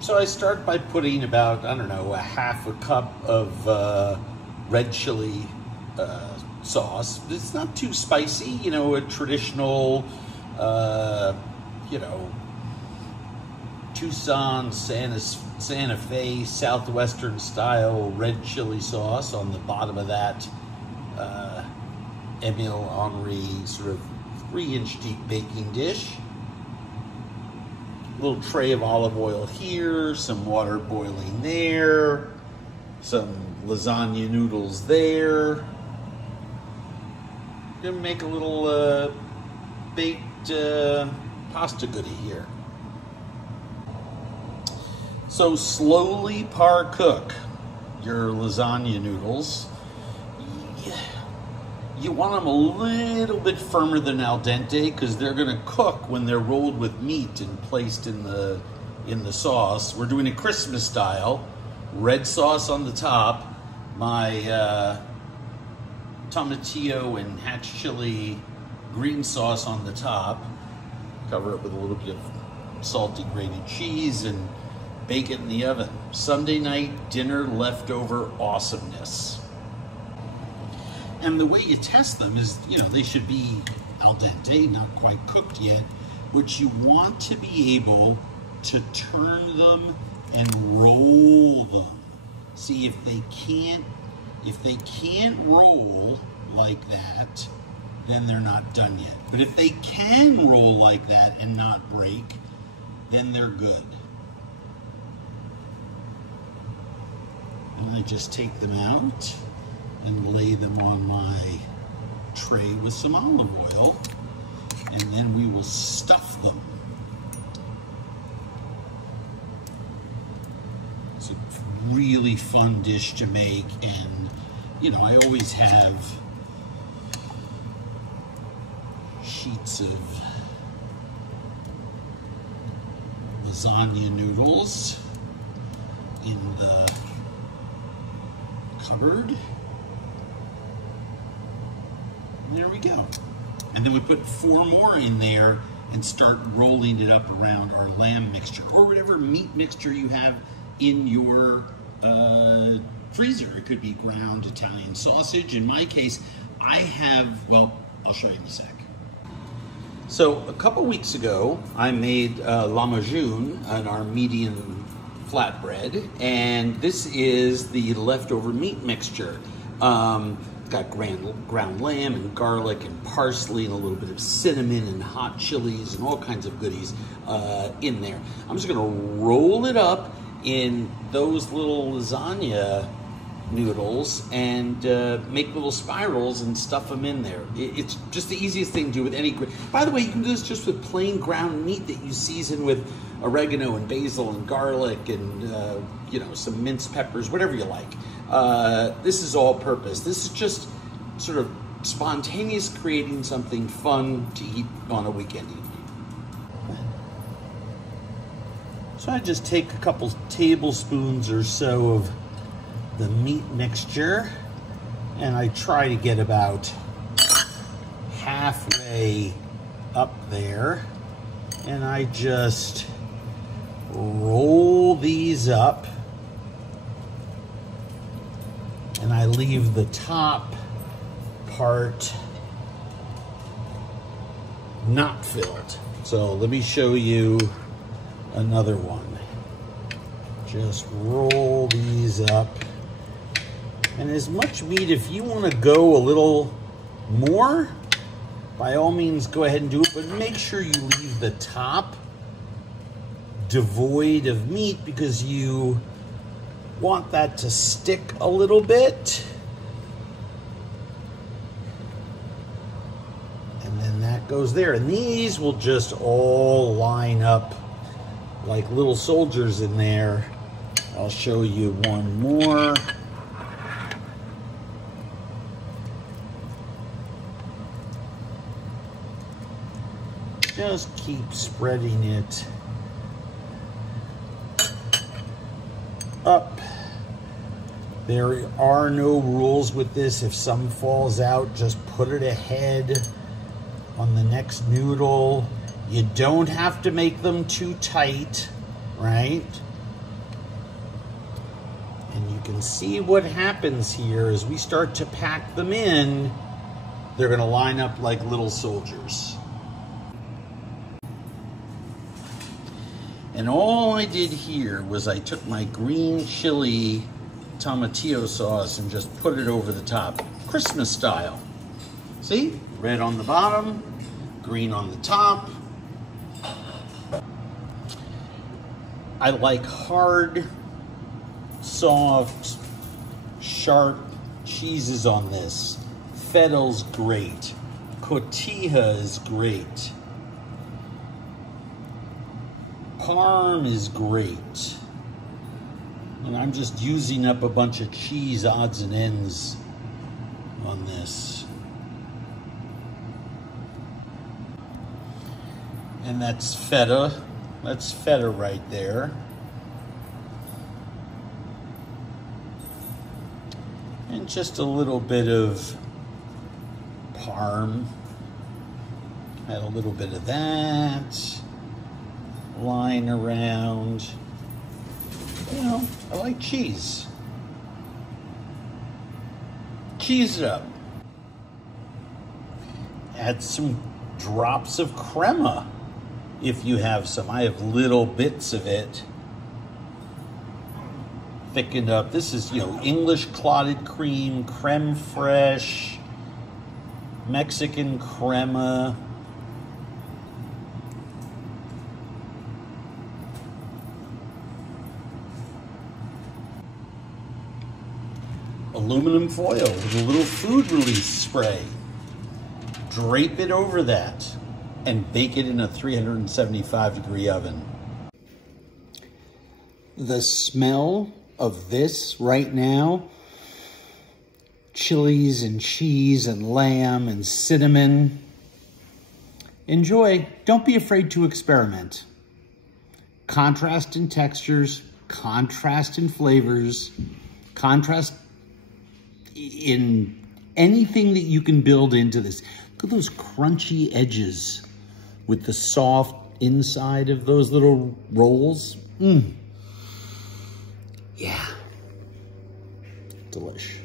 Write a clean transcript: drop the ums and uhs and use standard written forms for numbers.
So I start by putting about, I don't know, a half a cup of red chili sauce. It's not too spicy, you know, a traditional, you know, Tucson, Santa Fe, Southwestern style red chili sauce on the bottom of that Emile Henry sort of 3-inch deep baking dish. A little tray of olive oil here, some water boiling there, some lasagna noodles there. Gonna make a little baked pasta goodie here. So slowly par cook your lasagna noodles. You want them a little bit firmer than al dente because they're going to cook when they're rolled with meat and placed in the sauce. We're doing it Christmas style. Red sauce on the top. My tomatillo and hatch chili green sauce on the top. Cover it with a little bit of salty grated cheese and bake it in the oven. Sunday night dinner leftover awesomeness. And the way you test them is, you know, they should be al dente, not quite cooked yet, but you want to be able to turn them and roll them. See, if they can't roll like that, then they're not done yet. But if they can roll like that and not break, then they're good. And I just take them out and lay them on my tray with some olive oil, and then we will stuff them. It's a really fun dish to make, and you know, I always have sheets of lasagna noodles in the cupboard. And there we go. And then we put 4 more in there and start rolling it up around our lamb mixture or whatever meat mixture you have in your freezer. It could be ground Italian sausage. In my case, I have, well, I'll show you in a sec. So a couple weeks ago, I made lahmacun on our medium flatbread, and this is the leftover meat mixture. Got ground lamb and garlic and parsley and a little bit of cinnamon and hot chilies and all kinds of goodies in there. I'm just gonna roll it up in those little lasagna noodles and make little spirals and stuff them in there. It's just the easiest thing to do with any. By the way, you can do this just with plain ground meat that you season with oregano and basil and garlic and you know, some minced peppers, whatever you like. This is all purpose. This is just sort of spontaneous creating something fun to eat on a weekend evening. So I just take a couple tablespoons or so of the meat mixture, and I try to get about halfway up there, and I just roll these up, and I leave the top part not filled. So let me show you another one. Just roll these up. And as much meat, if you want to go a little more, by all means go ahead and do it, but make sure you leave the top devoid of meat because you want that to stick a little bit. And then that goes there. And these will just all line up like little soldiers in there. I'll show you one more. Just keep spreading it up. There are no rules with this. If some falls out, just put it ahead on the next noodle. You don't have to make them too tight, right? can see what happens here as we start to pack them in. They're gonna line up like little soldiers. And all I did here was I took my green chili tomatillo sauce and just put it over the top, Christmas style. See? Red on the bottom, green on the top. I like hard, soft, sharp cheeses on this. Fettle's great. Cotija is great. Parm is great. And I'm just using up a bunch of cheese odds and ends on this. And that's feta. That's feta right there. And just a little bit of parm. Add a little bit of that. Line around. You know, I like cheese. Cheese it up. Add some drops of crema if you have some. I have little bits of it. Thickened up. This is, you know, English clotted cream, creme fraiche, Mexican crema. Aluminum foil with a little food release spray. Drape it over that and bake it in a 375-degree oven. The smell of this right now, chilies and cheese and lamb and cinnamon. Enjoy. Don't be afraid to experiment. Contrast in textures, contrast in flavors, contrast in anything that you can build into this. Look at those crunchy edges with the soft inside of those little rolls. Yeah, delish.